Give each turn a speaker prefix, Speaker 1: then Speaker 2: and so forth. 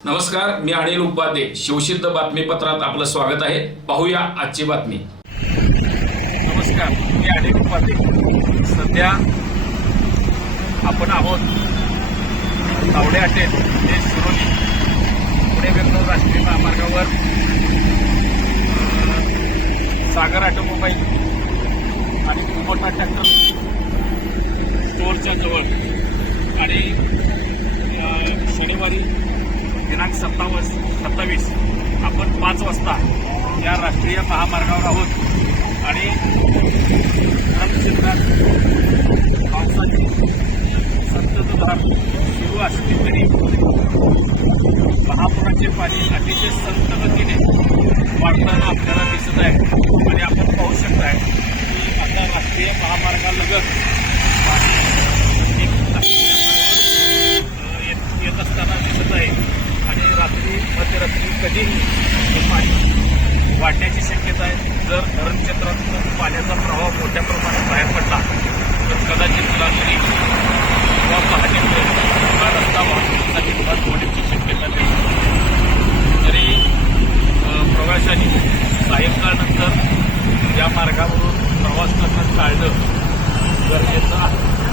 Speaker 1: नमस्कार मी अनिल उपाध्ये. शिवसिद्ध बातमीपत्रात आपलं स्वागत आहे. पाहूया आजची बातमी.
Speaker 2: नमस्कार मी अनिल उपाध्ये. सध्या आपण आहोत तावडे हॉटेल हे शिरोली पुणे बेंगलोर राष्ट्रीय महामार्गावर सागर ऑटोमोबाईल आणि कुबोटा ट्रॅक्टर स्टोअरच्या जवळ. आणि शनिवारी दिनांक सत्तावीस सत्तावीस आपण पाच वाजता या राष्ट्रीय महामार्गावर आहोत. आणि धरण क्षेत्रात पावसाची संततधार सुरू असली तरी महापुराचे पाणी अतिशय संतगतीने वाढताना आपल्याला दिसत आहे. राष्ट्रीय महामार्गालगत येत असताना दिसत आहे. आणि रात्री मध्यरात्री कधीही हे पाणी वाढण्याची शक्यता आहे. जर धरण क्षेत्रात पाण्याचा प्रभाव मोठ्या प्रमाणात बाहेर पडला तर कदाचित 太热来一